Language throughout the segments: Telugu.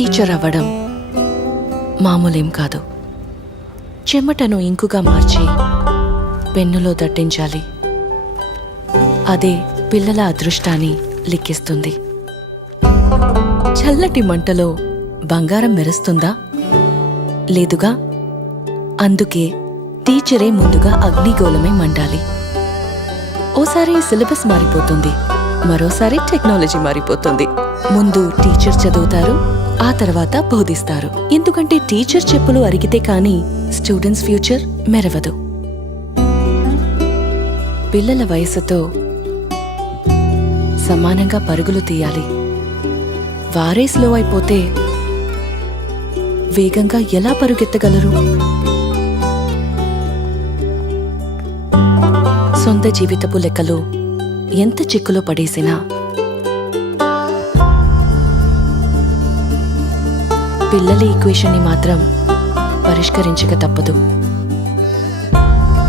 టీచర్ అవ్వడం మామూలేం కాదు. చెమటను ఇంకుగా మార్చి పెన్నులో దట్టించాలి. అదే పిల్లల అదృష్టాన్ని లిక్కిస్తుంది. చల్లటి మంటలో బంగారం మెరుస్తుందా? లేదుగా. అందుకే టీచరే ముందుగా అగ్నిగోళమై మండాలి. ఓసారి సిలబస్ మారిపోతుంది, మరోసారి టెక్నాలజీ మారిపోతుంది. ముందు టీచర్ చదువుతారు, ఆ తర్వాత బోధిస్తారు. ఎందుకంటే టీచర్ చెప్పులు అరిగితే కానీ స్టూడెంట్స్ ఫ్యూచర్ మెరవదు. పిల్లల వయసుతో సమానంగా పరుగులు తీయాలి. వారే స్లో అయిపోతే వేగంగా ఎలా పరుగెత్తగలరు? సొంత జీవితపు లెక్కలు ఎంత చిక్కులో పడేసినా పిల్లల ఈక్వేషన్ని మాత్రం పరిష్కరించక తప్పదు.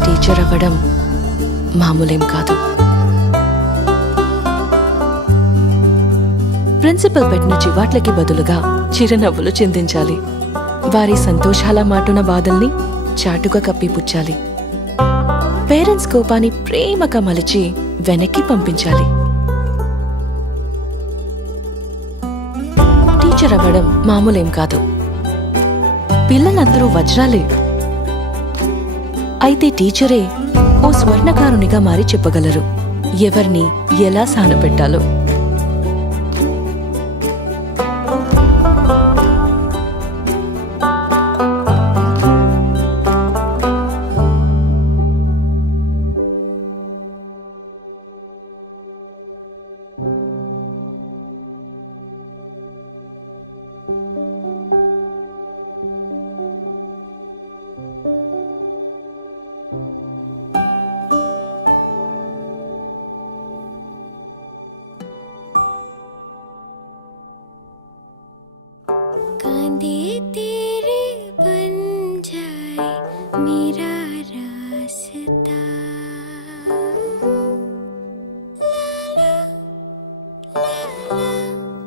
టీచర్ అవ్వడం మామూలేం కాదు. ప్రిన్సిపల్ పెట్టిన చివాట్లకి బదులుగా చిరునవ్వులు చిందించాలి. వారి సంతోషాల మాటున బాధల్ని చాటుగా కప్పిపుచ్చాలి. పేరెంట్స్ కోపాన్ని ప్రేమగా మలిచి వెనక్కి పంపించాలి. టీచర్ అవ్వడం మామూలేం కాదు. పిల్లలందరూ వజ్రాలే. అయితే టీచరే ఓ స్వర్ణకారునిగా మారి చెప్పగలరు ఎవరిని ఎలా సానపెట్టాలో.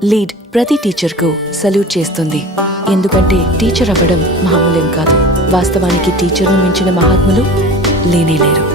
లీడ్ ప్రతి టీచర్కు సల్యూట్ చేస్తుంది. ఎందుకంటే టీచర్ అవ్వడం మామూలేం కాదు. వాస్తవానికి టీచర్ను మించిన మహాత్ములు లేనేలేరు.